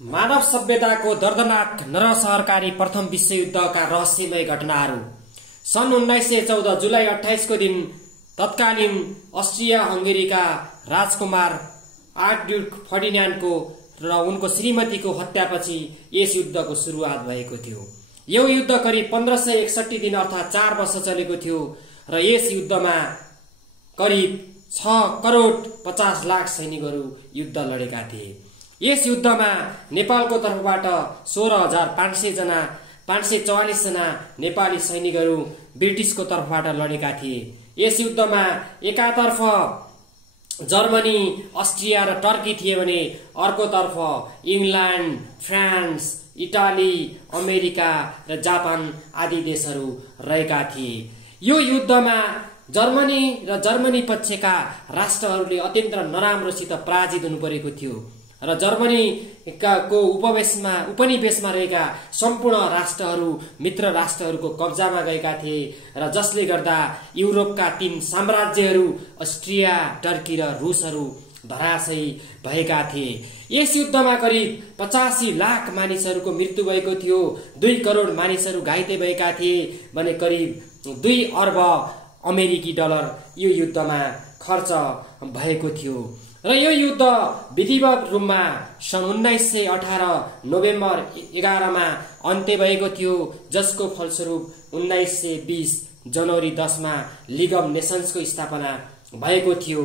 मानव सभ्यताको दर्दनाक नरसंहारकारी प्रथम विश्वयुद्धका रहस्यमय घटनाहरू। सन् 1914 जुलाई 28 को दिन तत्कालीन अस्ट्रिया हंगेरीका राजकुमार आर्कड्युक फर्डिन्यान्डको र उनको श्रीमतीको हत्यापछि यस युद्धको सुरुवात भएको थियो। यो युद्ध करिब 1561 दिन अर्थात 4 वर्ष चलेको थियो र यस युद्धमा करिब 6 करोड 50 लाख सैनिकहरू युद्ध लडेका थिए। यस युद्धमा नेपालको तर्फबाट 16,500 जना 544 जना नेपाली सैनिकहरू ब्रिटिसको तर्फबाट लडेका थिए। यस युद्धमा एकातर्फ जर्मनी, अस्ट्रिया र टर्की थिए भने अर्कोतर्फ इंग्ल्यान्ड, फ्रान्स, इटाली, अमेरिका र जापान आदि देशहरू रहेका थिए। यो युद्धमा जर्मनी र जर्मनी पक्षका राष्ट्रहरूले अत्यन्त नराम्रोसित पराजित हुनु परेको थियो र जर्मनीको उपनिवेशमा रहेका सम्पूर्ण राष्ट्रहरू मित्र राष्ट्रहरूको कब्जामा गएका थिए र जसले गर्दा युरोपका 3 साम्राज्यहरू अस्ट्रिया, टर्की र रुसहरू धराशयी भएका थिए। यस युद्धमा करिब 85 लाख मानिसहरूको मृत्यु भएको थियो। 2 करोड मानिसहरू घाइते भएका थिए भने करिब 2 अर्ब अमेरिकी डलर यो युद्धमा खर्च भएको थियो र यो युद्ध विधिवत रूपमा सन् 1918 नोभेम्बर 11 मा अन्त्य भएको थियो, जसको फलस्वरूप 1920 जनवरी 10 मा लिग अफ नेसन्सको स्थापना भएको थियो।